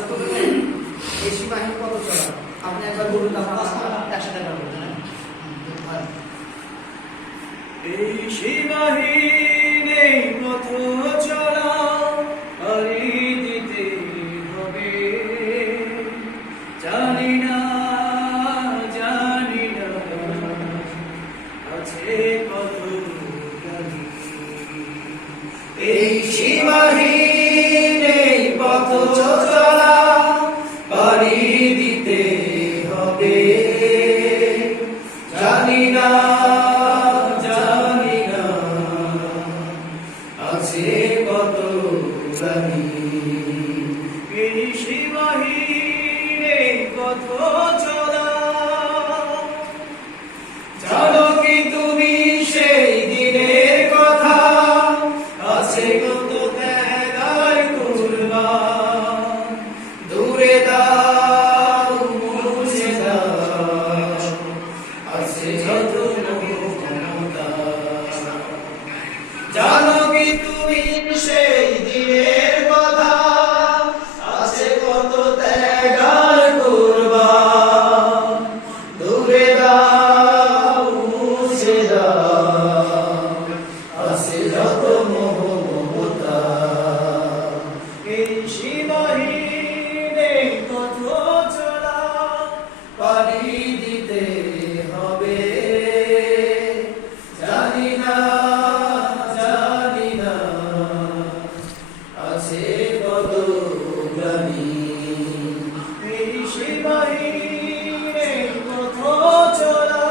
আচ্ছা প্রথমে এই সীমাহীন পথ চলা আপনি একবার বলুন একসাথে বলুন। এই সীমাহীন এই পথ চলা পাড়ি দিতে হবে, জানি না আছে কত গাড়ি। এই সীমাহীন এই পথ চলা পাড়ি দিতে হবে, জানি না আছে কত গাড়ি। এই সীমাহীন এই পথ চলা, জানো কি তুমি সেই দিনের কথা, আছে কত ত্যাগ আর কুরবান। দূরে দাও মুছে দাও আছে যত মমতা, জানো কি তুমি সেই দিনের কথা, আছে কত ত্যাগ আর কুরবান। দূরে দাও মুছে দাও আছে যত মমতা। এই সীমাহীন এই পথ চলা পাড়ি দিতে হবে, জানি না আছে কত গাড়ি। এই সীমাহীন এই পথ চলা,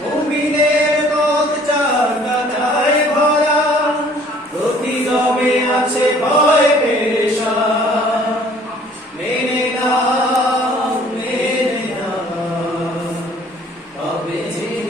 মুমিনের পথ চার কাঁটায় ভরা, প্রতি গবে আছে ভয় পেরেশান। মেনে নাও তবে চির